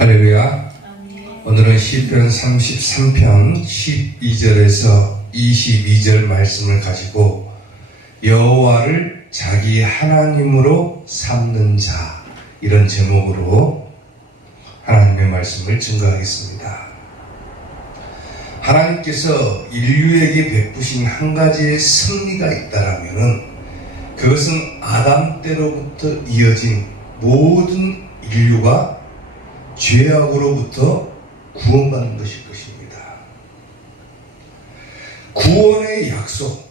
할렐루야. 오늘은 시편 33편 12절에서 22절 말씀을 가지고 여호와를 자기 하나님으로 삼는 자, 이런 제목으로 하나님의 말씀을 증거하겠습니다. 하나님께서 인류에게 베푸신 한 가지의 승리가 있다라면은 그것은 아담 때로부터 이어진 모든 인류가 죄악으로부터 구원받는 것일 것입니다. 구원의 약속,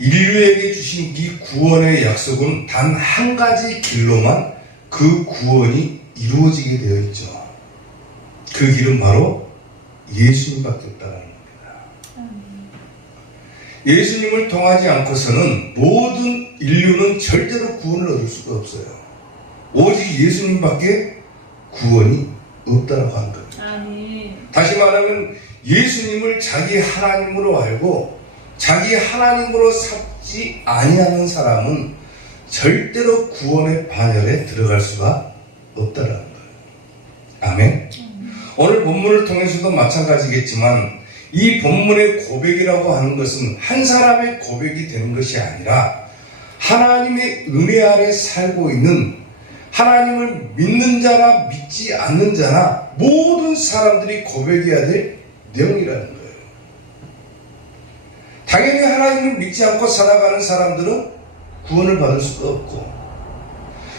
인류에게 주신 이 구원의 약속은 단 한 가지 길로만 그 구원이 이루어지게 되어 있죠. 그 길은 바로 예수님밖에 없다는 겁니다. 예수님을 통하지 않고서는 모든 인류는 절대로 구원을 얻을 수가 없어요. 오직 예수님밖에 구원이 없다라고 하는 겁니다. 다시 말하면 예수님을 자기 하나님으로 알고 자기 하나님으로 삼지 아니하는 사람은 절대로 구원의 반열에 들어갈 수가 없다라는 거예요. 아멘. 오늘 본문을 통해서도 마찬가지겠지만 이 본문의 고백이라고 하는 것은 한 사람의 고백이 되는 것이 아니라 하나님의 은혜 아래 살고 있는, 하나님을 믿는 자나 믿지 않는 자나 모든 사람들이 고백해야 될 내용이라는 거예요. 당연히 하나님을 믿지 않고 살아가는 사람들은 구원을 받을 수가 없고,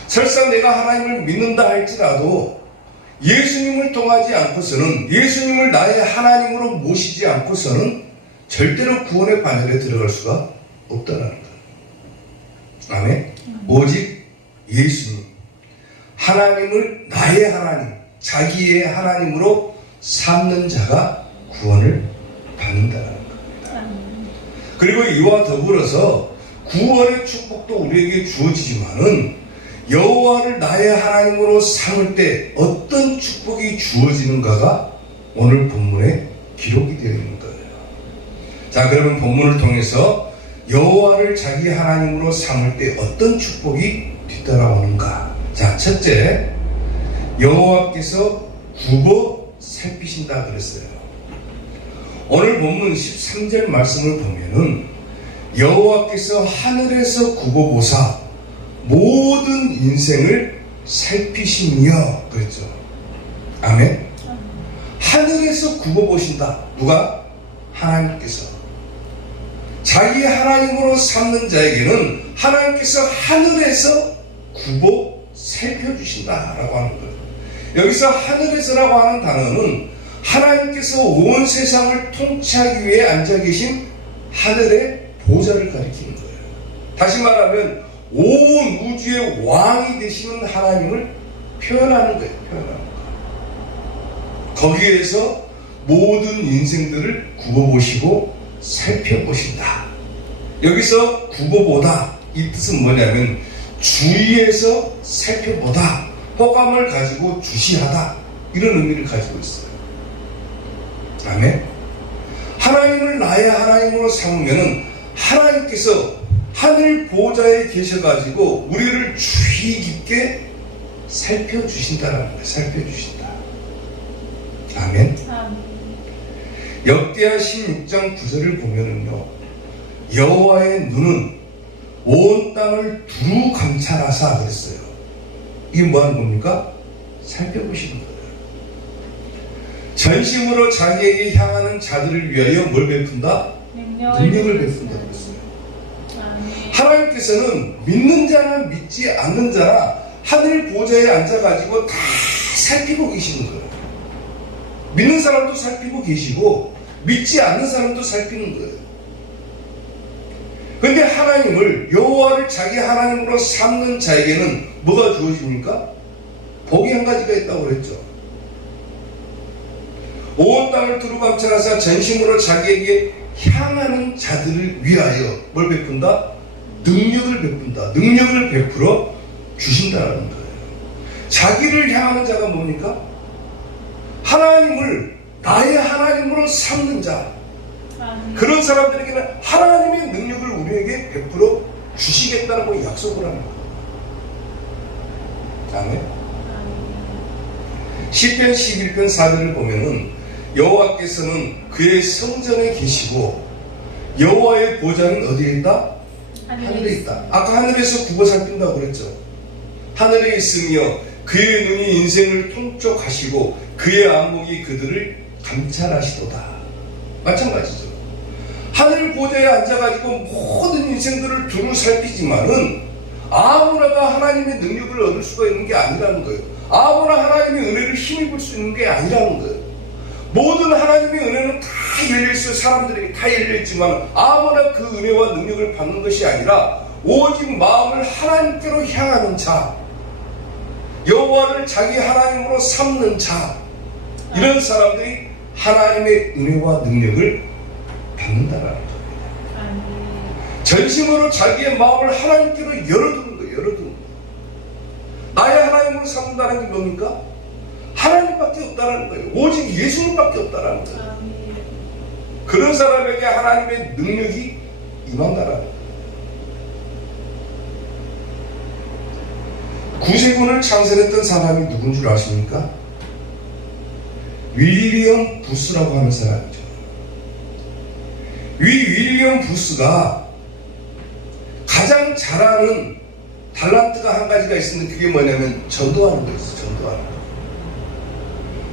설사 내가 하나님을 믿는다 할지라도 예수님을 통하지 않고서는, 예수님을 나의 하나님으로 모시지 않고서는 절대로 구원의 반열에 들어갈 수가 없다는 거예요. 아멘. 오직 예수님, 하나님을 나의 하나님, 자기의 하나님으로 삼는 자가 구원을 받는다는 겁니다. 그리고 이와 더불어서 구원의 축복도 우리에게 주어지지만은 여호와를 나의 하나님으로 삼을 때 어떤 축복이 주어지는가가 오늘 본문에 기록이 되어 있는 거예요. 자, 그러면 본문을 통해서 여호와를 자기 하나님으로 삼을 때 어떤 축복이 뒤따라오는가? 자, 첫째, 여호와께서 굽어 살피신다 그랬어요. 오늘 본문 13절 말씀을 보면은 여호와께서 하늘에서 굽어보사 모든 인생을 살피시며 그랬죠. 아멘. 하늘에서 굽어보신다. 누가? 하나님께서. 자기 하나님으로 삼는 자에게는 하나님께서 하늘에서 굽어 살펴주신다라고 하는 거예요. 여기서 하늘에서라고 하는 단어는 하나님께서 온 세상을 통치하기 위해 앉아 계신 하늘의 보좌를 가리키는 거예요. 다시 말하면 온 우주의 왕이 되시는 하나님을 표현하는 거예요. 표현하는 거예요. 거기에서 모든 인생들을 굽어보시고 살펴보신다. 여기서 굽어보다, 이 뜻은 뭐냐면 주위에서 살펴보다, 호감을 가지고 주시하다, 이런 의미를 가지고 있어요. 아멘. 하나님을 나의 하나님으로 삼으면은 하나님께서 하늘 보좌에 계셔가지고 우리를 주의 깊게 살펴주신다라는 거예요. 살펴주신다. 아멘. 역대하 16장 9절을 보면은요, 여호와의 눈은 온 땅을 두루 감찰하사 그랬어요. 이게 뭐 하는 겁니까? 살펴보시는 거예요. 전심으로 자기에게 향하는 자들을 위하여 뭘 베푼다? 능력을 베푼다 그랬어요. 하나님께서는 믿는 자나 믿지 않는 자나 하늘 보좌에 앉아가지고 다 살피고 계시는 거예요. 믿는 사람도 살피고 계시고 믿지 않는 사람도 살피는 거예요. 그런데 하나님을, 여호와를 자기 하나님으로 삼는 자에게는 뭐가 주어집니까? 복이 한 가지가 있다고 그랬죠. 온 땅을 두루 감찰하사 전심으로 자기에게 향하는 자들을 위하여 뭘 베푼다? 능력을 베푼다. 능력을 베풀어 주신다는 거예요. 자기를 향하는 자가 뭡니까? 하나님을 나의 하나님으로 삼는 자. 그런 사람들에게는 하나님의 능력을 우리에게 베풀어 주시겠다고 약속을 하는 거예요. 아멘. 시편 11편 4절을 보면은 여호와께서는 그의 성전에 계시고 여호와의 보좌는 어디에 있다? 하늘에 있다. 아까 하늘에서 굽어 살핀다고 그랬죠. 하늘에 있으며 그의 눈이 인생을 통촉하시고 그의 안목이 그들을 감찰하시도다. 마찬가지죠. 하늘 보좌에 앉아가지고 모든 인생들을 두루 살피지만은 아무나가 하나님의 능력을 얻을 수가 있는 게 아니라는 거예요. 아무나 하나님의 은혜를 힘입을 수 있는 게 아니라는 거예요. 모든 하나님의 은혜는 다 열려있어요. 사람들에게 다 열려있지만 아무나 그 은혜와 능력을 받는 것이 아니라 오직 마음을 하나님께로 향하는 자, 여호와를 자기 하나님으로 삼는 자, 이런 사람들이 하나님의 은혜와 능력을 받는다라는 겁니다. 전심으로 자기의 마음을 하나님께로 열어두는 거예요. 열어두는 거예요. 나의 하나님으로 삼는다는 게 뭡니까? 하나님밖에 없다는 거예요. 오직 예수님밖에 없다는 거예요. 그런 사람에게 하나님의 능력이 임한다는 거예요. 구세군을 창설했던 사람이 누군 줄 아십니까? 윌리엄 부스라고 하는 사람이죠. 윌리엄 부스가 가장 잘하는 달란트가 한 가지가 있었는데 그게 뭐냐면 전도하는 거였어요. 전도하는 거.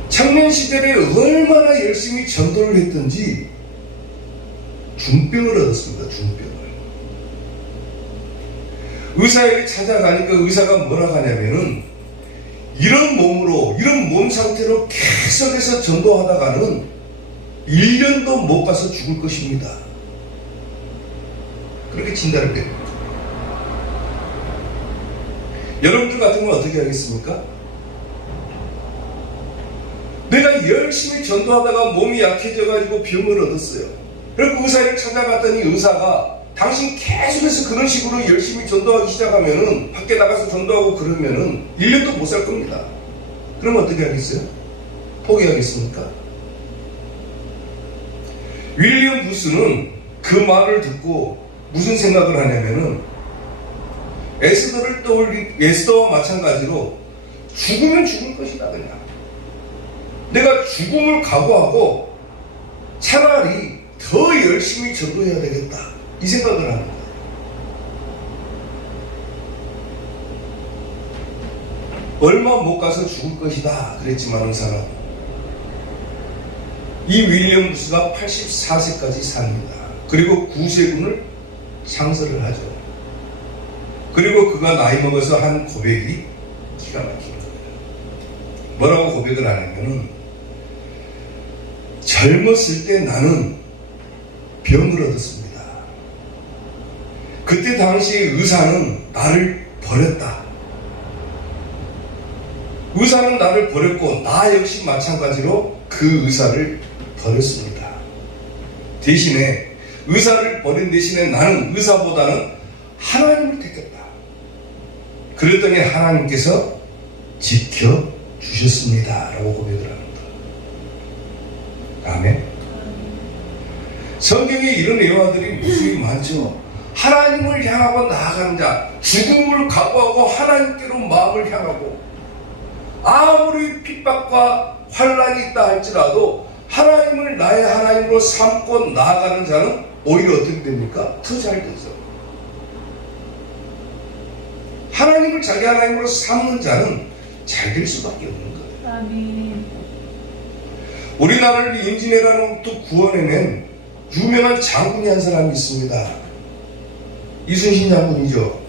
청년 시절에 얼마나 열심히 전도를 했던지 중병을 얻었습니다. 중병을. 의사에게 찾아가니까 의사가 뭐라고 하냐면은 이런 몸으로, 이런 몸 상태로 계속해서 전도하다가는 1년도 못 가서 죽을 것입니다. 그렇게 진단을 해요. 여러분들 같으면 어떻게 하겠습니까? 내가 열심히 전도하다가 몸이 약해져가지고 병을 얻었어요. 그리고 의사를 찾아갔더니 의사가 당신 계속해서 그런 식으로 열심히 전도하기 시작하면은 밖에 나가서 전도하고 그러면은 1년도 못 살 겁니다. 그럼 어떻게 하겠어요? 포기하겠습니까? 윌리엄 부스는 그 말을 듣고 무슨 생각을 하냐면은 에스더와 마찬가지로 죽으면 죽을 것이다. 그냥 내가 죽음을 각오하고 차라리 더 열심히 전도해야 되겠다, 이 생각을 하는 거예요. 얼마 못 가서 죽을 것이다 그랬지만 의사는 이 윌리엄 부스가 84세까지 삽니다. 그리고 구세군을 창설을 하죠. 그리고 그가 나이 먹어서 한 고백이 기가 막힌 겁니다. 뭐라고 고백을 하냐면은 젊었을 때 나는 병을 얻었습니다. 그때 당시에 의사는 나를 버렸다. 의사는 나를 버렸고 나 역시 마찬가지로 그 의사를 버렸습니다. 대신에 의사를 버린 대신에 나는 의사보다는 하나님을 택했다. 그랬더니 하나님께서 지켜주셨습니다 라고 고백을 합니다. 아멘. 성경에 이런 예화들이 무수히 많죠. 하나님을 향하고 나아가는 자, 죽음을 각오하고 하나님께로 마음을 향하고 아무리 핍박과 환란이 있다 할지라도 하나님을 나의 하나님으로 삼고 나아가는 자는 오히려 어떻게 됩니까? 더 잘 되죠. 하나님을 자기 하나님으로 삼는 자는 잘 될 수밖에 없는 거예요. 아멘. 우리나라를 임진왜란으로부터 구원해낸 유명한 장군이 한 사람이 있습니다. 이순신 장군이죠.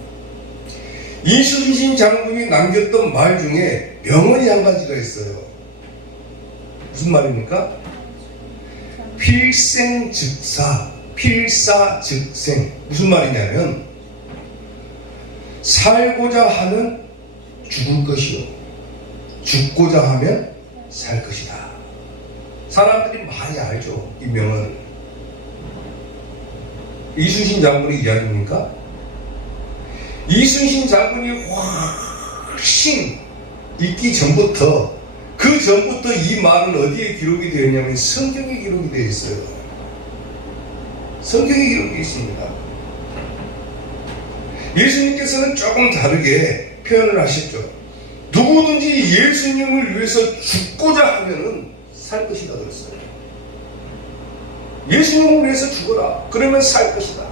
이순신 장군이 남겼던 말 중에 명언이 한 가지가 있어요. 무슨 말입니까? 필생즉사, 필사즉생. 무슨 말이냐면 살고자 하면 죽을 것이요, 죽고자 하면 살 것이다. 사람들이 많이 알죠, 이 명언을. 이순신 장군의 이야기입니까? 이순신 장군이 훨씬 있기 전부터, 그 전부터 이 말은 어디에 기록이 되어 있냐면 성경에 기록이 되어 있어요. 성경에 기록이 되어 있습니다. 예수님께서는 조금 다르게 표현을 하셨죠. 누구든지 예수님을 위해서 죽고자 하면은 살 것이다 그랬어요. 예수님을 위해서 죽어라. 그러면 살 것이다.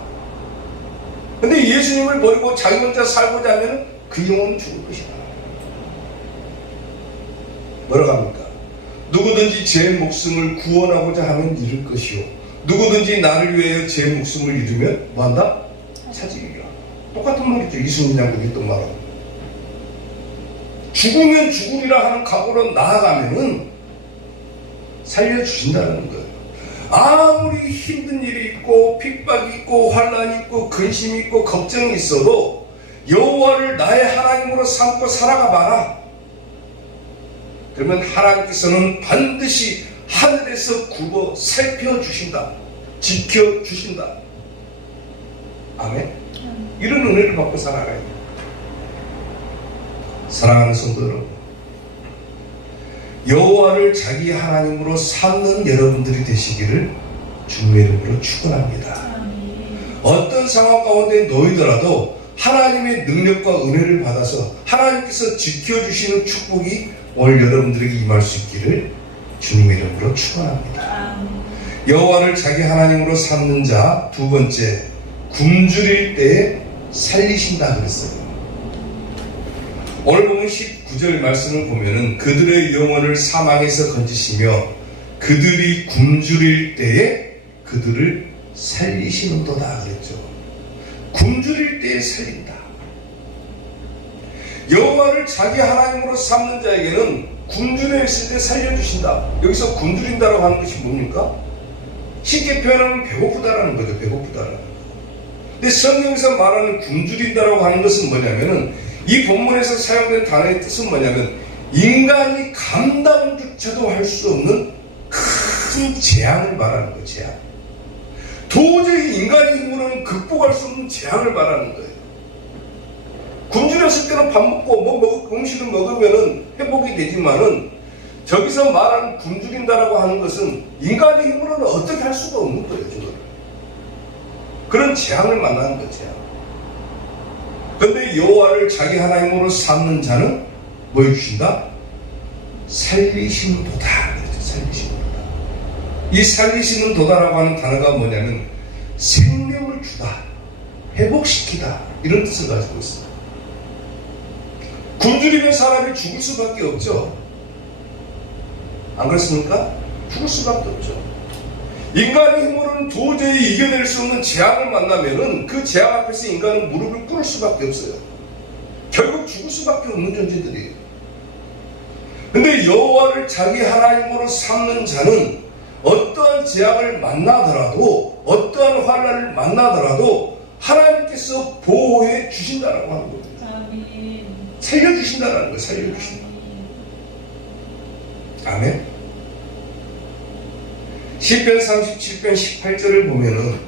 근데 예수님을 버리고 자기 혼자 살고자 하면 그 영혼은 죽을 것이다. 뭐라고 합니까? 누구든지 제 목숨을 구원하고자 하면 잃을 것이요, 누구든지 나를 위하여 제 목숨을 잃으면 뭐한다? 찾으리라. 똑같은 말이죠. 이순신 장군이 했던 말하고. 죽으면 죽으리라 하는 각오로 나아가면은 살려주신다는 거예요. 아무리 힘든 일이 있고 핍박이 있고 환난이 있고 근심이 있고 걱정이 있어도 여호와를 나의 하나님으로 삼고 살아가 봐라. 그러면 하나님께서는 반드시 하늘에서 굽어 살펴주신다. 지켜주신다. 아멘. 이런 은혜를 받고 살아가야 돼요. 사랑하는 성도 여러분, 여호와를 자기 하나님으로 삼는 여러분들이 되시기를 주님의 이름으로 축원합니다. 어떤 상황 가운데 놓이더라도 하나님의 능력과 은혜를 받아서 하나님께서 지켜주시는 축복이 오늘 여러분들에게 임할 수 있기를 주님의 이름으로 축원합니다. 여호와를 자기 하나님으로 삼는 자, 두 번째, 굶주릴 때에 살리신다 그랬어요. 오늘 보면 19절 말씀을 보면은 그들의 영혼을 사망에서 건지시며 그들이 굶주릴 때에 그들을 살리시는도다 그랬죠. 굶주릴 때에 살린다. 여호와를 자기 하나님으로 삼는 자에게는 굶주려 있을 때 살려주신다. 여기서 굶주린다라고 하는 것이 뭡니까? 쉽게 표현하면 배고프다라는 거죠. 배고프다라는 거. 근데 성경에서 말하는 굶주린다라고 하는 것은 뭐냐면은, 이 본문에서 사용된 단어의 뜻은 뭐냐면 인간이 감당조차도 할 수 없는 큰 재앙을 말하는 거예요. 재앙. 도저히 인간의 힘으로는 극복할 수 없는 재앙을 말하는 거예요. 굶주렸을 때는 밥 먹고 음식을 먹으면 회복이 되지만은 저기서 말하는 굶주린다라고 하는 것은 인간의 힘으로는 어떻게 할 수가 없는 거예요. 저거를. 그런 재앙을 만나는 거죠. 그런데 여호와를 자기 하나님으로 삼는 자는 뭐 해주신다? 살리시는 도다. 살리시는 도다. 이 살리시는 도다라고 하는 단어가 뭐냐면 생명을 주다, 회복시키다, 이런 뜻을 가지고 있습니다. 굶주리면 사람이 죽을 수밖에 없죠. 안 그렇습니까? 죽을 수밖에 없죠. 인간의 힘으로는 도저히 이겨낼 수 없는 재앙을 만나면은 그 재앙 앞에서 인간은 무릎을 꿇을 수밖에 없어요. 결국 죽을 수밖에 없는 존재들이에요. 근데 여호와를 자기 하나님으로 삼는 자는 어떠한 재앙을 만나더라도, 어떠한 환난을 만나더라도 하나님께서 보호해 주신다라고 하는 겁니다. 살려주신다라는 거예요. 살려주신다. 아멘. 시편 37편 18절을 보면은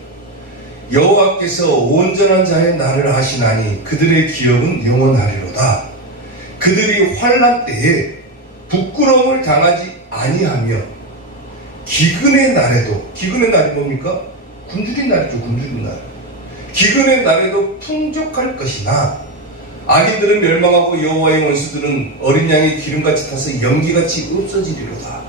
여호와께서 온전한 자의 날을 아시나니 그들의 기업은 영원하리로다. 그들이 환난 때에 부끄러움을 당하지 아니하며 기근의 날에도, 기근의 날이 뭡니까? 굶주린 날이죠. 굶주린 날. 기근의 날에도 풍족할 것이나 악인들은 멸망하고 여호와의 원수들은 어린 양의 기름같이 타서 연기같이 없어지리로다.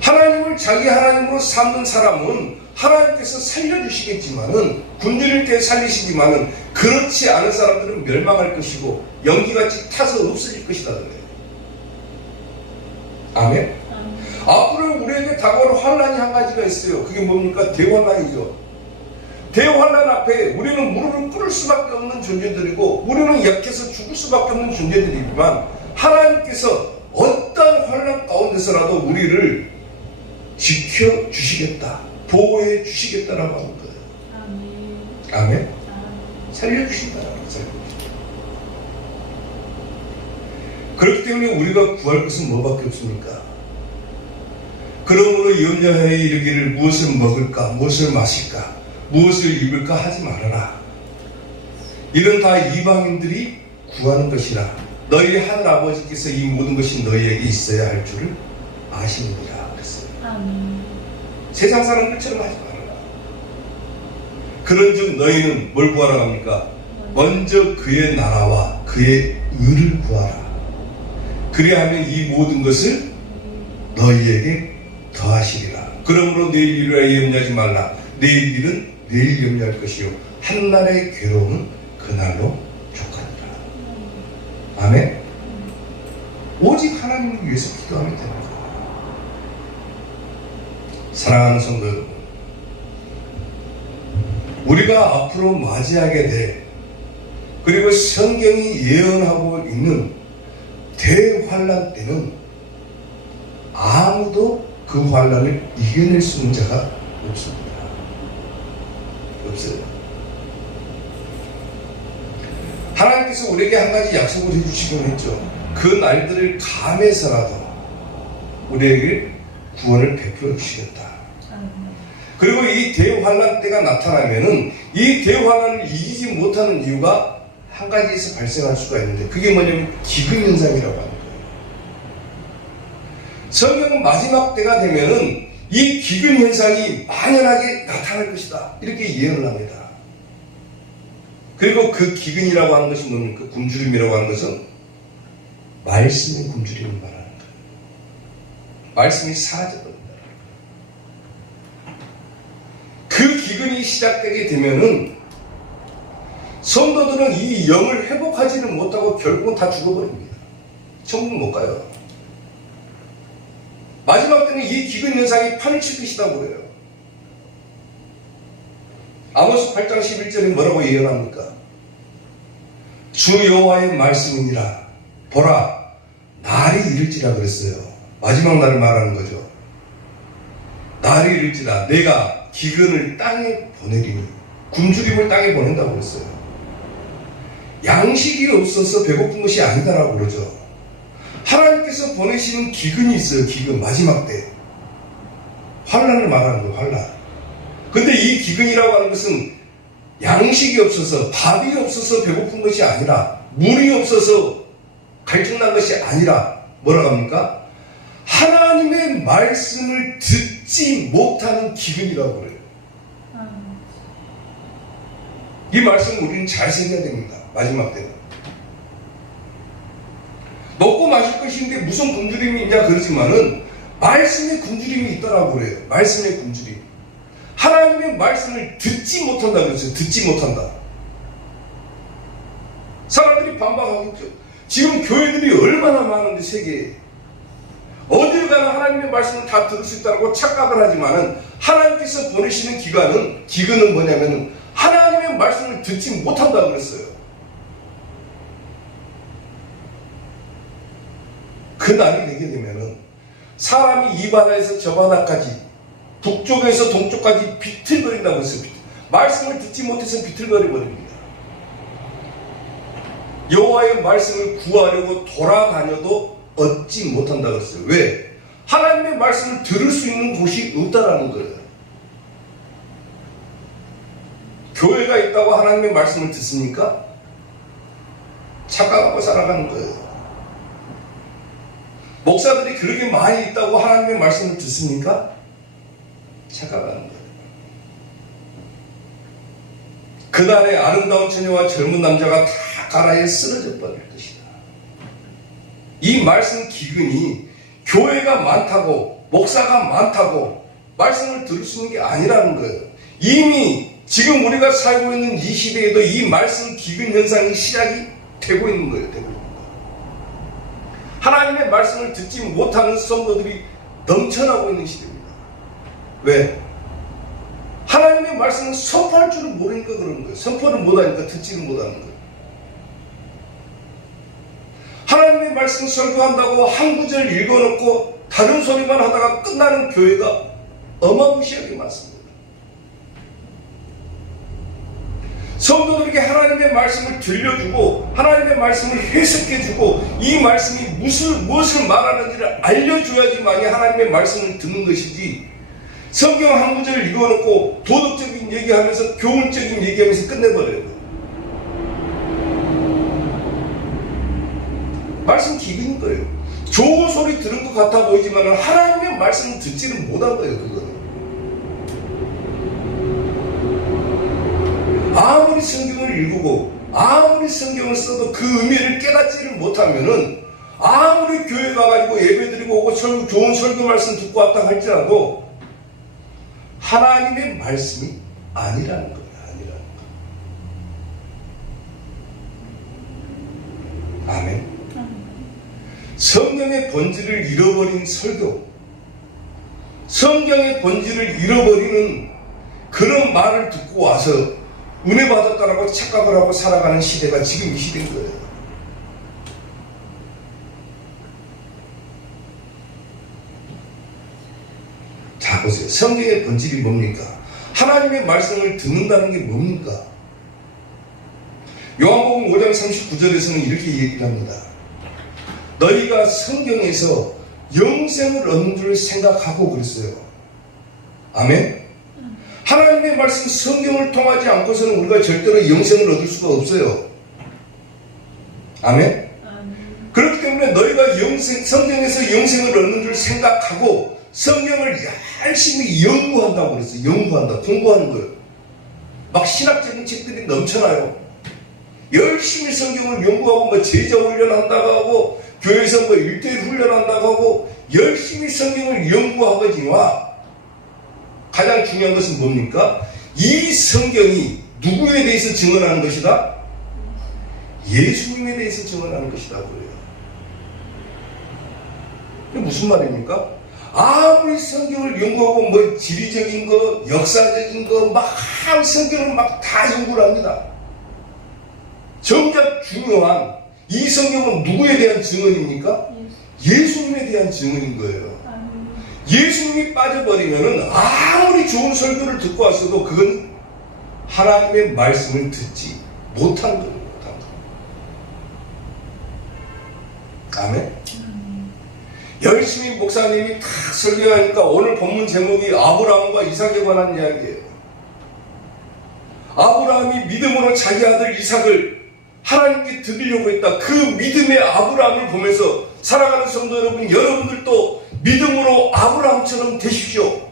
하나님을 자기 하나님으로 삼는 사람은 하나님께서 살려주시겠지만은, 굶주릴 때 살리시지만은, 그렇지 않은 사람들은 멸망할 것이고 연기같이 타서 없어질 것이다 그래요. 아멘. 앞으로 우리에게 다가올 환난이 한 가지가 있어요. 그게 뭡니까? 대환난이죠. 대환난 앞에 우리는 무릎을 꿇을 수밖에 없는 존재들이고 우리는 약해서 죽을 수밖에 없는 존재들이지만 하나님께서 어떤 환난 가운데서라도 우리를 지켜주시겠다, 보호해 주시겠다라고 하는 거예요. 아멘. 살려주신다라고 살려주신다. 그렇기 때문에 우리가 구할 것은 뭐밖에 없습니까? 그러므로 염려하여 이르기를 무엇을 먹을까, 무엇을 마실까, 무엇을 입을까 하지 말아라. 이런 다 이방인들이 구하는 것이라 너희 하늘 아버지께서 이 모든 것이 너희에게 있어야 할 줄을 아시느니라 그랬어요. 세상 사람들처럼 하지 말아라. 그런즉 너희는 뭘 구하러 갑니까? 먼저 그의 나라와 그의 의를 구하라. 그리하면 이 모든 것을 너희에게 더하시리라. 그러므로 내일 일을 위하여 염려하지 말라. 내일 일은 내일 염려할 것이요 한날의 괴로움은 그날로 족하니라. 아멘. 오직 하나님을 위해서 기도하면 됩니다. 사랑하는 성도 여러분, 우리가 앞으로 맞이하게 될, 그리고 성경이 예언하고 있는 대환란 때는 아무도 그 환란을 이겨낼 수 있는 자가 없습니다. 없어요. 하나님께서 우리에게 한 가지 약속을 해주시곤 했죠. 그 날들을 감해서라도 우리에게 구원을 베풀어 주시겠다. 그리고 이 대환란 때가 나타나면은 이 대환란을 이기지 못하는 이유가 한 가지에서 발생할 수가 있는데, 그게 뭐냐면 기근 현상이라고 하는 거예요. 성경은 마지막 때가 되면은 이 기근 현상이 만연하게 나타날 것이다, 이렇게 예언을 합니다. 그리고 그 기근이라고 하는 것이 뭡니까? 굶주림이라고 하는 것은 말씀의 굶주림을 말하는 거예요. 말씀이 사라져버린다. 그 기근이 시작되게 되면은 성도들은 이 영을 회복하지는 못하고 결국은 다 죽어버립니다. 천국 못 가요. 마지막 때는 이 기근 현상이 판을 칠 것이라고 그래요. 아모스 8장 11절에 뭐라고 예언합니까? 주 여호와의 말씀이니라. 보라, 날이 이를지라 그랬어요. 마지막 날을 말하는 거죠. 날이 이를지라 내가 기근을 땅에 보내리니, 굶주림을 땅에 보낸다고 그랬어요. 양식이 없어서 배고픈 것이 아니다라고 그러죠. 하나님께서 보내시는 기근이 있어요. 기근, 마지막 때 환란을 말하는 거예요. 환란. 근데 이 기근이라고 하는 것은 양식이 없어서, 밥이 없어서 배고픈 것이 아니라, 물이 없어서 갈증난 것이 아니라 뭐라고 합니까? 하나님의 말씀을 듣지 못하는 기근이라고 그래요. 이 말씀 우리는 잘 생겨야 됩니다. 마지막 때는 먹고 마실 것인데 무슨 굶주림이 있냐 그러지만은 말씀의 굶주림이 있더라고 그래요. 말씀의 굶주림. 하나님의 말씀을 듣지 못한다 그랬어요. 듣지 못한다. 사람들이 반박하겠죠. 지금 교회들이 얼마나 많은데, 세계에 어딜 가나 하나님의 말씀을 다 들을 수 있다고 착각을 하지만은, 하나님께서 보내시는 기근은 뭐냐면은 하나님의 말씀을 듣지 못한다 그랬어요. 그 날이 되게 되면은 사람이 이 바다에서 저 바다까지, 북쪽에서 동쪽까지 비틀거린다고 했어요. 말씀을 듣지 못해서 비틀거려 버립니다. 여호와의 말씀을 구하려고 돌아다녀도 얻지 못한다 그랬어요. 왜? 하나님의 말씀을 들을 수 있는 곳이 없다라는 거예요. 교회가 있다고 하나님의 말씀을 듣습니까? 착각하고 살아가는 거예요. 목사들이 그렇게 많이 있다고 하나님의 말씀을 듣습니까? 착각하는 거예요. 그날에 아름다운 처녀와 젊은 남자가 다 가라에 쓰러져 버릴 것이다. 이 말씀 기근이 교회가 많다고, 목사가 많다고 말씀을 들을 수 있는 게 아니라는 거예요. 이미 지금 우리가 살고 있는 이 시대에도 이 말씀 기근 현상이 시작이 되고 있는 거예요. 되고 있는 거예요. 하나님의 말씀을 듣지 못하는 성도들이 넘쳐나고 있는 시대입니다. 왜? 하나님의 말씀을 선포할 줄을 모르니까 그런 거예요. 선포를 못하니까 듣지를 못하는 거예요. 하나님의 말씀 설교한다고 한 구절 읽어놓고 다른 소리만 하다가 끝나는 교회가 어마무시하게 많습니다. 성도들에게 하나님의 말씀을 들려주고 하나님의 말씀을 해석해주고 이 말씀이 무엇을 말하는지를 알려줘야지만이 하나님의 말씀을 듣는 것이지, 성경 한 구절 읽어놓고 도덕적인 얘기하면서 교훈적인 얘기하면서 끝내버려요. 말씀 기근인 거예요. 좋은 소리 들은 것 같아 보이지만 하나님의 말씀을 듣지는 못한 거예요. 그거는 아무리 성경을 읽고 아무리 성경을 써도 그 의미를 깨닫지를 못하면은 아무리 교회 가가지고 예배드리고 오고 좋은 설교 말씀 듣고 왔다 할지라도 하나님의 말씀이 아니라는 거예요. 아니라는 거. 아멘. 성경의 본질을 잃어버린 설교, 성경의 본질을 잃어버리는 그런 말을 듣고 와서 은혜 받았다라고 착각을 하고 살아가는 시대가 지금 이 시대인 거예요. 자 보세요. 성경의 본질이 뭡니까? 하나님의 말씀을 듣는다는 게 뭡니까? 요한복음 5장 39절에서는 이렇게 얘기를 합니다. 너희가 성경에서 영생을 얻는 줄 생각하고 그랬어요. 아멘? 하나님의 말씀 성경을 통하지 않고서는 우리가 절대로 영생을 얻을 수가 없어요. 아멘? 그렇기 때문에 너희가 성경에서 영생을 얻는 줄 생각하고 성경을 열심히 연구한다고 그랬어요. 연구한다. 공부하는 거예요. 막 신학적인 책들이 넘쳐나요. 열심히 성경을 연구하고 뭐 제자 훈련한다고 하고 교회에서 뭐 1:1 훈련한다고 하고 열심히 성경을 연구하거니와 가장 중요한 것은 뭡니까? 이 성경이 누구에 대해서 증언하는 것이다? 예수님에 대해서 증언하는 것이다 그래요. 이게 무슨 말입니까? 아무리 성경을 연구하고 뭐 지리적인 거, 역사적인 거 막 성경을 막 다 연구를 합니다. 정작 중요한 이 성경은 누구에 대한 증언입니까? 예수님에 대한 증언인 거예요. 예수님이 빠져버리면은 아무리 좋은 설교를 듣고 왔어도 그건 하나님의 말씀을 듣지 못한 거예요. 못한 거. 아멘? 열심히 목사님이 다 설교하니까 오늘 본문 제목이 아브라함과 이삭에 관한 이야기예요. 아브라함이 믿음으로 자기 아들 이삭을 하나님께 드리려고 했다. 그 믿음의 아브라함을 보면서 살아가는 성도 여러분, 여러분들도 믿음으로 아브라함처럼 되십시오.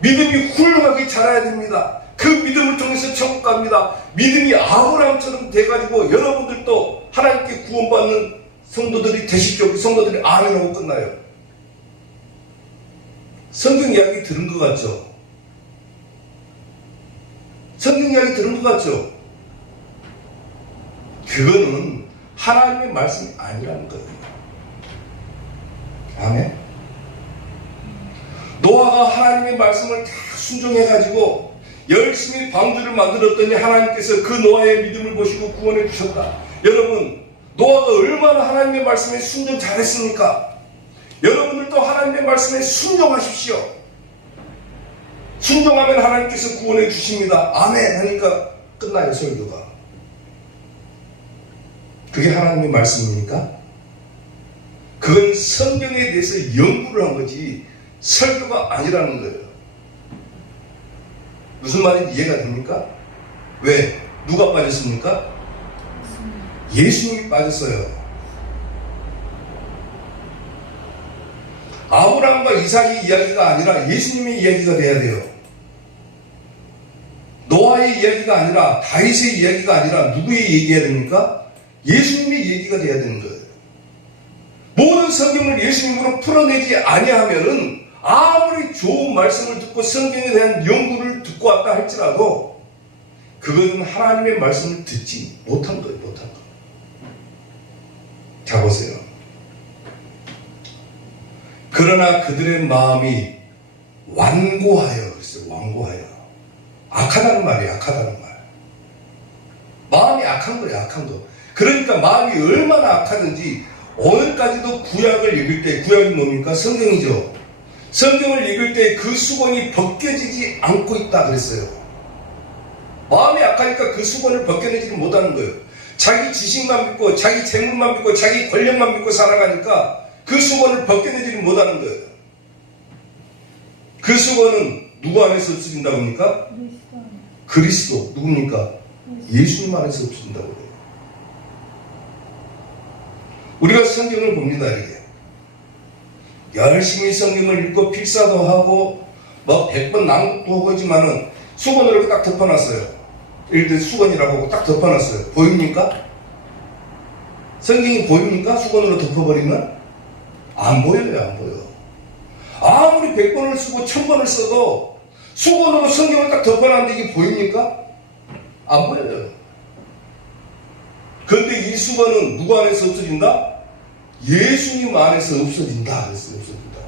믿음이 훌륭하게 자라야 됩니다. 그 믿음을 통해서 천국 갑니다. 믿음이 아브라함처럼 돼가지고 여러분들도 하나님께 구원받는 성도들이 되십시오. 그 성도들이 아멘하고 끝나요. 성경 이야기 들은 것 같죠? 성경 이야기 들은 것 같죠? 그거는 하나님의 말씀이 아니라는 거예요. 아멘. 노아가 하나님의 말씀을 다 순종해가지고 열심히 방주를 만들었더니 하나님께서 그 노아의 믿음을 보시고 구원해 주셨다. 여러분, 노아가 얼마나 하나님의 말씀에 순종 잘했습니까? 여러분들도 하나님의 말씀에 순종하십시오. 순종하면 하나님께서 구원해 주십니다. 아멘 하니까 끝나요, 설교가. 그게 하나님의 말씀입니까? 그건 성경에 대해서 연구를 한 거지 설교가 아니라는 거예요. 무슨 말인지 이해가 됩니까? 왜? 누가 빠졌습니까? 예수님이 빠졌어요. 아브라함과 이삭의 이야기가 아니라 예수님의 이야기가 돼야 돼요. 노아의 이야기가 아니라 다윗의 이야기가 아니라 누구의 얘기해야 됩니까? 예수님의 얘기가 돼야 되는 거예요. 모든 성경을 예수님으로 풀어내지 아니하면은 아무리 좋은 말씀을 듣고 성경에 대한 연구를 듣고 왔다 할지라도 그건 하나님의 말씀을 듣지 못한 거예요. 못한 거. 자 보세요. 그러나 그들의 마음이 완고하여 그랬어요. 완고하여. 악하다는 말이에요. 악하다는 말. 마음이 악한 거예요. 악한 거. 그러니까 마음이 얼마나 악하든지 오늘까지도 구약을 읽을 때, 구약이 뭡니까? 성경이죠. 성경을 읽을 때 그 수건이 벗겨지지 않고 있다 그랬어요. 마음이 악하니까 그 수건을 벗겨내지 못하는 거예요. 자기 지식만 믿고 자기 재물만 믿고 자기 권력만 믿고 살아가니까 그 수건을 벗겨내지를 못하는 거예요. 그 수건은 누구 안에서 없어진다고 합니까? 그리스도. 누굽니까? 예수님 안에서 없어진다고 해요. 우리가 성경을 봅니다. 이게 열심히 성경을 읽고 필사도 하고 뭐 100번 낭독도 하지만은 수건으로 딱 덮어놨어요. 예를 들어 수건이라고 하고 딱 덮어놨어요. 보입니까? 성경이 보입니까? 수건으로 덮어버리면? 안 보여요, 안 보여. 아무리 100번을 쓰고 1000번을 써도 수건으로 성경을 딱 덮어놨는데 이게 보입니까? 안 보여요. 그런데 이 수건은 누구 안에서 없어진다? 예수님 안에서 없어진다. 그랬어요, 없어진다.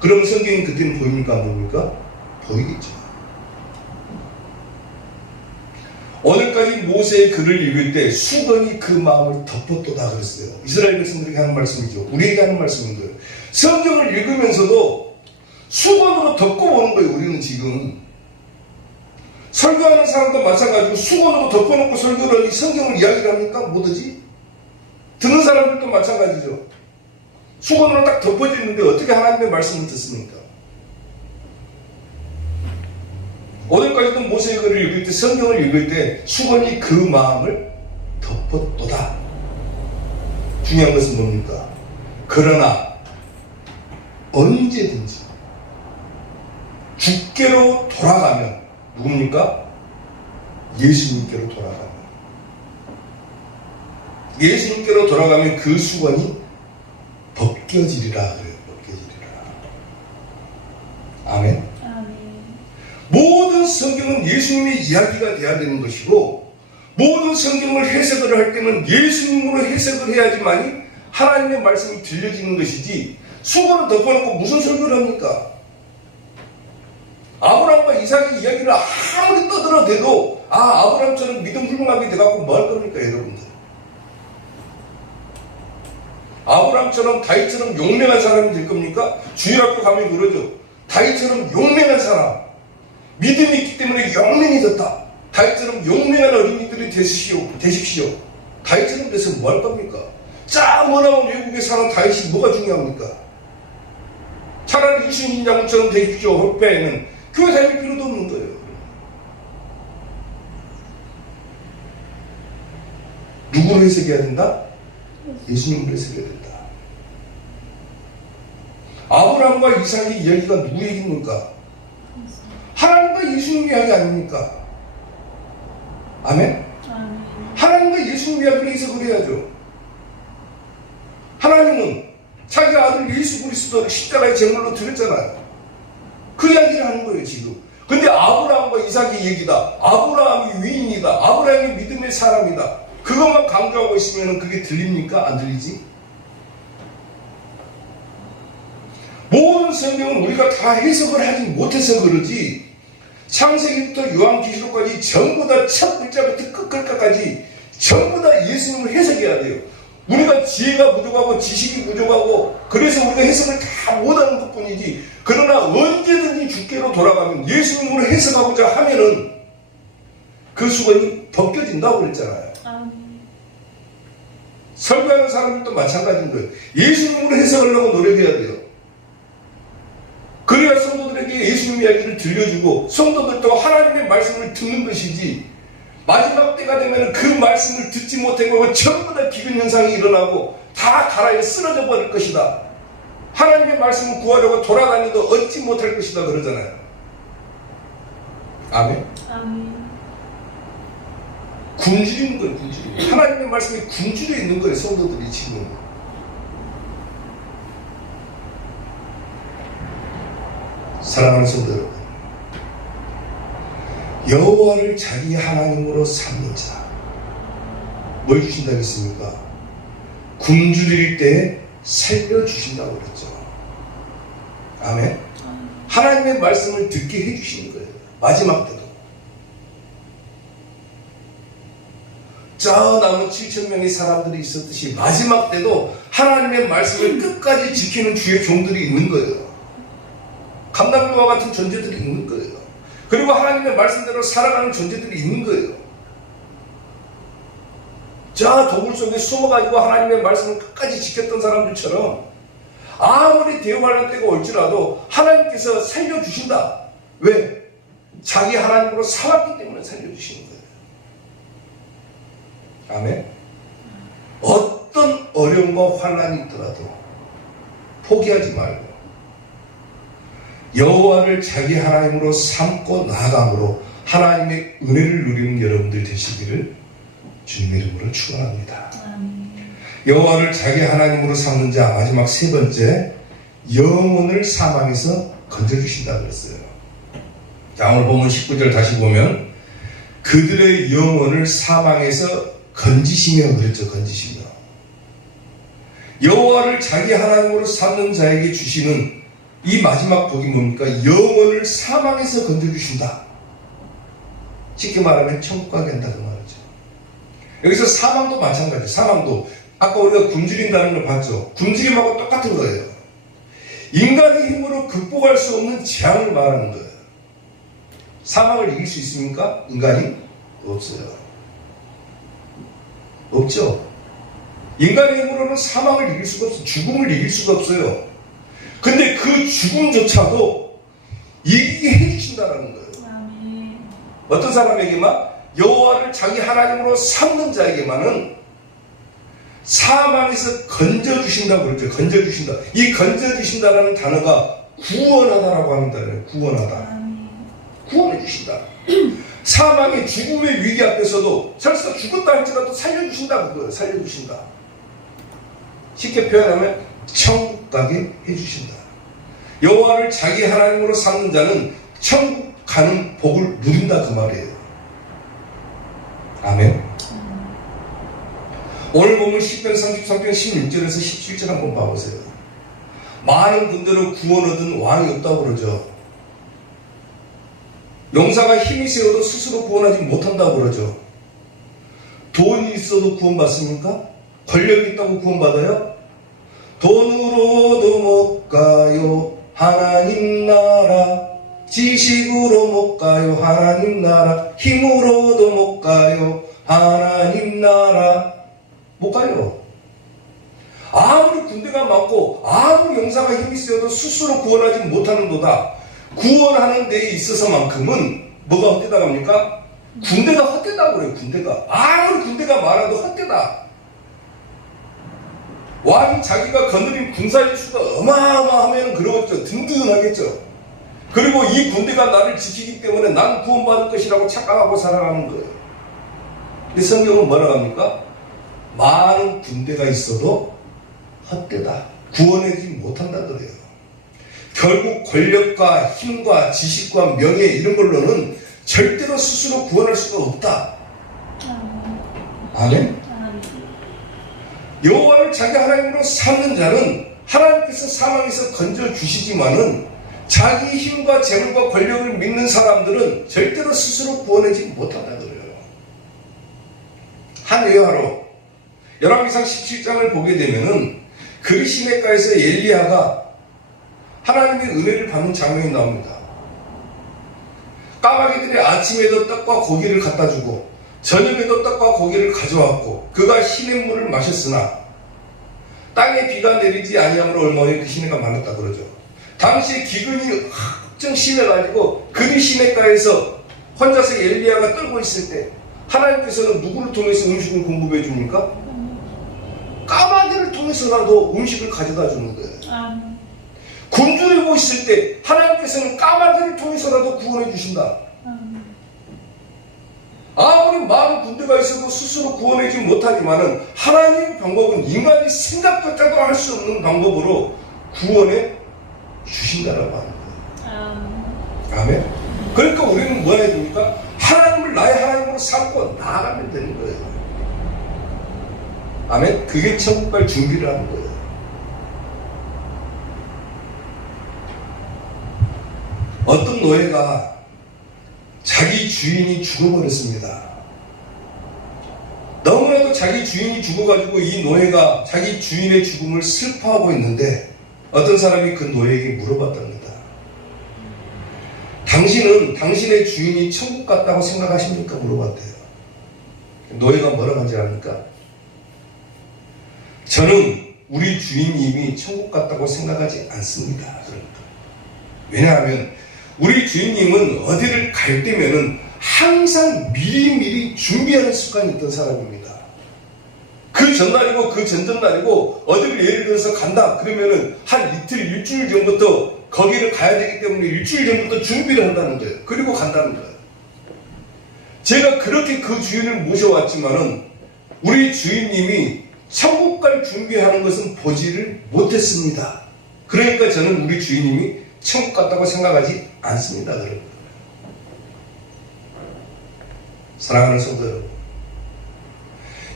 그러면 성경이 그때는 보입니까? 안 보입니까? 보이겠죠. 오늘까지 모세의 글을 읽을 때 수건이 그 마음을 덮었도다 그랬어요. 이스라엘 백성들에게 하는 말씀이죠. 우리에게 하는 말씀인 거예요. 성경을 읽으면서도 수건으로 덮고 보는 거예요. 우리는 지금 설교하는 사람도 마찬가지고 수건으로 덮어놓고 설교를 하니 성경을 이야기를 합니까? 못하지? 듣는 사람들도 마찬가지죠. 수건으로 딱 덮어져 있는데 어떻게 하나님의 말씀을 듣습니까? 오늘까지도 모세의 글을 읽을 때, 성경을 읽을 때 수건이 그 마음을 덮었도다. 중요한 것은 뭡니까? 그러나 언제든지 주께로 돌아가면 누굽니까? 예수님께로 돌아가면, 예수님께로 돌아가면 그 수건이 벗겨지리라 그래요. 벗겨지리라. 아멘. 모든 성경은 예수님의 이야기가 되어야 되는 것이고, 모든 성경을 해석을 할 때는 예수님으로 해석을 해야지만이 하나님의 말씀이 들려지는 것이지, 수건을 덮어놓고 무슨 설교를 합니까? 아브라함과 이삭의 이야기를 아무리 떠들어대도 아브라함처럼 믿음 훌륭하게 돼갖고 뭐 할 겁니까, 여러분들? 아브라함처럼 다윗처럼 용맹한 사람이 될 겁니까? 주일학교 가면 그러죠. 다윗처럼 용맹한 사람, 믿음이 있기 때문에 용맹해졌다. 다윗처럼 용맹한 어린이들이 되십시오. 다윗처럼 돼서 뭐 할 겁니까? 머나먼 외국에 사는 다윗이 뭐가 중요합니까? 차라리 이순신 장군처럼 되십시오. 흑배에는 교회 다닐 필요도 없는 거예요. 누구로 해석해야 된다? 예수님으로 해석해야 된다. 아브라함과 이삭의 이야기가 누구 얘기입니까? 하나님과 예수님 이야기 아닙니까? 아멘? 하나님과 예수님 이야기를 해석을 해야죠. 하나님은 자기 아들 예수 그리스도를 십자가의 제물로 드렸잖아요. 그 이야기를 하는 거예요, 지금. 근데 아브라함과 이삭의 얘기다. 아브라함이 위인이다. 아브라함이 믿음의 사람이다. 그것만 강조하고 있으면 그게 들립니까? 안 들리지? 모든 성경은 우리가 다 해석을 하지 못해서 그러지, 창세기부터 요한계시록까지 전부 다 첫 글자부터 끝 글자까지 전부 다 예수님을 해석해야 돼요. 우리가 지혜가 부족하고 지식이 부족하고 그래서 우리가 해석을 다 못하는 것 뿐이지, 그러나 언제든지 주께로 돌아가면 예수님으로 해석하고자 하면은 그 수건이 벗겨진다고 그랬잖아요. 설교하는 사람들도 마찬가지인 거예요. 예수님으로 해석하려고 노력해야 돼요. 그래야 성도들에게 예수님 이야기를 들려주고 성도들도 하나님의 말씀을 듣는 것이지, 마지막 때가 되면 그 말씀을 듣지 못하고 전부 다 기근 현상이 일어나고 다 가라에 쓰러져 버릴 것이다. 하나님의 말씀을 구하려고 돌아다녀도 얻지 못할 것이다 그러잖아요. 아멘? 아멘. 굶주리는 거예요, 굶주리는. 하나님의 말씀이 굶주려 있는 거예요, 성도들이 지금. 사랑하는 성도 여러분, 여호와를 자기 하나님으로 삼는 자, 뭘 주신다고 했습니까? 굶주릴 때 살려주신다고 그랬죠. 아멘? 하나님의 말씀을 듣게 해주시는 거예요. 마지막 때도. 저 남은 7,000명의 사람들이 있었듯이 마지막 때도 하나님의 말씀을 끝까지 지키는 주의 종들이 있는 거예요. 감람교와 같은 존재들이 있는 거예요. 그리고 하나님의 말씀대로 살아가는 존재들이 있는 거예요. 저 도굴 속에 숨어가지고 하나님의 말씀을 끝까지 지켰던 사람들처럼 아무리 대화할 때가 올지라도 하나님께서 살려주신다. 왜? 자기 하나님으로 삼았기 때문에 살려주시는 거예요. 아멘. 어떤 어려움과 환난이 있더라도 포기하지 말고 여호와를 자기 하나님으로 삼고 나아감으로 하나님의 은혜를 누리는 여러분들 되시기를 주님의 이름으로 축원합니다. 여호와를 자기 하나님으로 삼는 자, 마지막 세 번째, 영혼을 사망에서 건져주신다 그랬어요. 자, 오늘 본문 19절 다시 보면 그들의 영혼을 사망에서 건지시며 그랬죠. 건지시며. 여호와를 자기 하나님으로 삼는 자에게 주시는 이 마지막 복이 뭡니까? 영혼을 사망에서 건져주신다. 쉽게 말하면 천국 가게 한다 그 말이죠. 여기서 사망도 마찬가지예요. 사망도 아까 우리가 굶주린다는 걸 봤죠. 굶주림하고 똑같은 거예요. 인간의 힘으로 극복할 수 없는 재앙을 말하는 거예요. 사망을 이길 수 있습니까? 인간이? 없어요. 없죠. 인간의 힘으로는 사망을 이길 수가 없어요. 죽음을 이길 수가 없어요. 근데 그 죽음조차도 이기게 해주신다는 거예요. 어떤 사람에게만? 여호와를 자기 하나님으로 삼는 자에게만은 사망에서 건져주신다고 그러죠. 건져주신다. 이 건져주신다라는 단어가 구원하다라고 합니다. 구원하다. 구원해주신다. 사망의 죽음의 위기 앞에서도 설사 죽었다 할지라도 살려주신다. 그거예요. 살려주신다. 쉽게 표현하면 천국 가게 해주신다. 여호와를 자기 하나님으로 삼는 자는 천국 가는 복을 누린다 그 말이에요. 아멘. 오늘 보면 10편 33편 16절에서 17절 한번 봐보세요. 많은 분들은 구원 얻은 왕이 없다고 그러죠. 용사가 힘이 세어도 스스로 구원하지 못한다고 그러죠. 돈이 있어도 구원받습니까? 권력이 있다고 구원받아요? 돈으로도 못 가요 하나님 나라. 지식으로 못 가요 하나님 나라. 힘으로도 못 가요 하나님 나라. 못 가요. 아무리 군대가 많고 아무리 용사가 힘이 세어도 스스로 구원하지 못하는도다. 구원하는 데에 있어서만큼은 뭐가 헛되다 합니까? 군대가 헛되다고 그래요. 군대가 아무리 군대가 많아도 헛되다. 왕이 자기가 거느린 군사의 수가 어마어마하면 그러겠죠. 든든하겠죠. 그리고 이 군대가 나를 지키기 때문에 난 구원받을 것이라고 착각하고 살아가는 거예요. 이 성경은 뭐라고 합니까? 많은 군대가 있어도 헛되다. 구원하지 못한다 그래요. 결국 권력과 힘과 지식과 명예 이런 걸로는 절대로 스스로 구원할 수가 없다. 아멘. 여호와를 자기 하나님으로 삼는 자는 하나님께서 사망에서 건져주시지만은 자기 힘과 재물과 권력을 믿는 사람들은 절대로 스스로 구원하지 못한다 그래요. 한 여하로 열왕기상 17장을 보게 되면은 그 시냇가에서 엘리야가 하나님의 은혜를 받는 장면이 나옵니다. 까마귀들이 아침에도 떡과 고기를 갖다 주고 저녁에도 떡과 고기를 가져왔고 그가 시냇물을 마셨으나 땅에 비가 내리지 아니하므로 얼마 후에 그 시내가 말랐다 그러죠. 당시에 기근이 확정 심해가지고 그 시냇가에서 혼자서 엘리야가 떨고 있을 때 하나님께서는 누구를 통해서 음식을 공급해 줍니까? 까마귀를 통해서라도 음식을 가져다 주는 거예요. 굶주리고 있을 때 하나님께서는 까마귀를 통해서라도 구원해 주신다. 아무리 많은 군대가 있어도 스스로 구원하지 못하지만은 하나님의 방법은 인간이 생각조차도 할 수 없는 방법으로 구원해 주신다라고 하는 거예요. 아멘. 그러니까 우리는 뭐 해야 됩니까? 하나님을 나의 하나님으로 삼고 나아가면 되는 거예요. 아멘. 그게 천국 갈 준비를 하는 거예요. 어떤 노예가 자기 주인이 죽어버렸습니다. 너무나도 자기 주인이 죽어가지고 이 노예가 자기 주인의 죽음을 슬퍼하고 있는데 어떤 사람이 그 노예에게 물어봤답니다. 당신은 당신의 주인이 천국 갔다고 생각하십니까? 물어봤대요. 노예가 뭐라고 하는지 압니까? 저는 우리 주인님이 천국 갔다고 생각하지 않습니다. 그러니까. 왜냐하면 우리 주인님은 어디를 갈 때면은 항상 미리미리 준비하는 습관이 있던 사람입니다. 그 전날이고 그 전전날이고 어디를 예를 들어서 간다 그러면은 한 이틀 일주일 전부터 거기를 가야 되기 때문에 일주일 전부터 준비를 한다는 거예요. 그리고 간다는 거예요. 제가 그렇게 그 주인을 모셔왔지만은 우리 주인님이 천국 갈 준비하는 것은 보지를 못했습니다. 그러니까 저는 우리 주인님이 천국 갔다고 생각하지 않습니다. 여러분. 사랑하는 성도 여러분,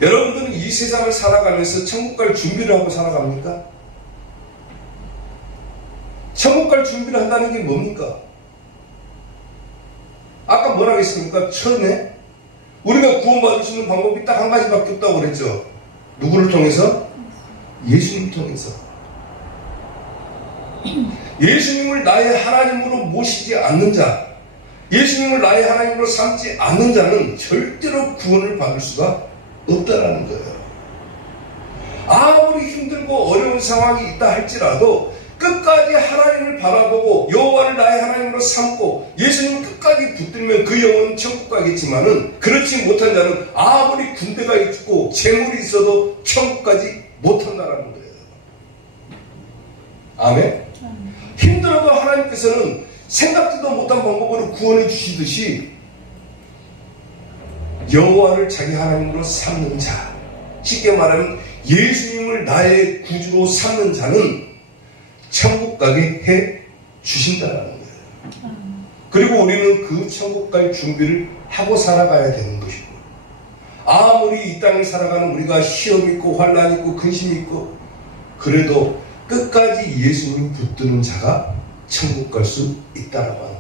여러분들은 이 세상을 살아가면서 천국 갈 준비를 하고 살아갑니까? 천국 갈 준비를 한다는 게 뭡니까? 아까 뭐라고 했습니까? 처음에 우리가 구원받을 수 있는 방법이 딱 한 가지밖에 없다고 그랬죠. 누구를 통해서? 예수님을 통해서. 예수님을 나의 하나님으로 모시지 않는 자, 예수님을 나의 하나님으로 삼지 않는 자는 절대로 구원을 받을 수가 없다라는 거예요. 아무리 힘들고 어려운 상황이 있다 할지라도 끝까지 하나님을 바라보고 여호와를 나의 하나님으로 삼고 예수님 끝까지 붙들면 그 영혼은 천국 가겠지만은 그렇지 못한 자는 아무리 군대가 있고 재물이 있어도 천국까지 못한다라는 거예요. 아멘? 힘들어도 하나님께서는 생각지도 못한 방법으로 구원해 주시듯이 여호와를 자기 하나님으로 삼는 자, 쉽게 말하면 예수님을 나의 구주로 삼는 자는 천국 가게 해 주신다는 거예요. 그리고 우리는 그 천국 갈 준비를 하고 살아가야 되는 것이고, 아무리 이 땅을 살아가는 우리가 시험 있고 환난 있고 근심 있고 그래도 끝까지 예수님 붙드는 자가 천국 갈 수 있다라고 하는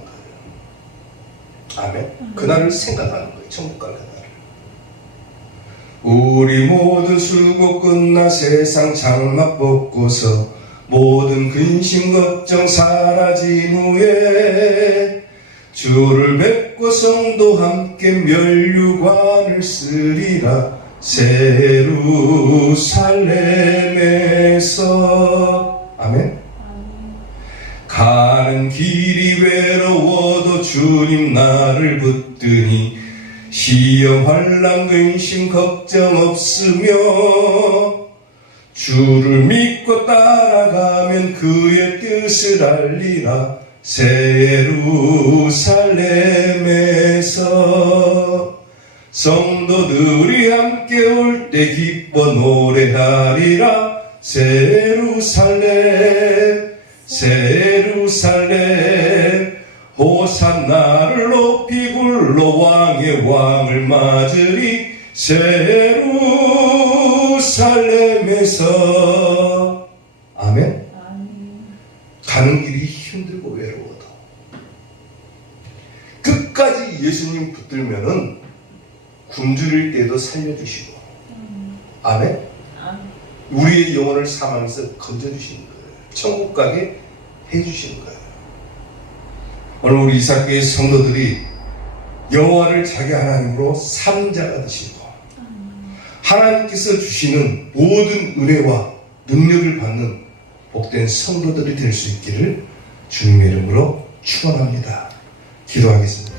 거예요. 아멘. 그날을 생각하는 거예요. 천국 갈 그날을. 우리 모든 수고 끝나 세상 장막 벗고서 모든 근심 걱정 사라진 후에 주를 뵙고 성도 함께 면류관을 쓰리라 새 예루살렘에서. 아멘. 가는 길이 외로워도 주님 나를 붙드니 시험 환난 근심 걱정 없으며 주를 믿고 따라가면 그의 뜻을 알리라 새 예루살렘에서. 성도들이 함께 올 때 기뻐 노래하리라 새 예루살렘 새 예루살렘. 호산나를 높이 불러 왕의 왕을 맞으리 새 예루살렘에서. 아멘. 가는 길이 힘들고 외로워도 끝까지 예수님 붙들면은 굶주릴 때도 살려주시고, 아멘. 우리의 영혼을 사망에서 건져주시는 거예요. 천국 가게 해주시는 거예요. 오늘 우리 이삭교회 성도들이 여호와를 자기 하나님으로 삼는 자가 되시고 하나님께서 주시는 모든 은혜와 능력을 받는 복된 성도들이 될 수 있기를 주님의 이름으로 축원합니다. 기도하겠습니다.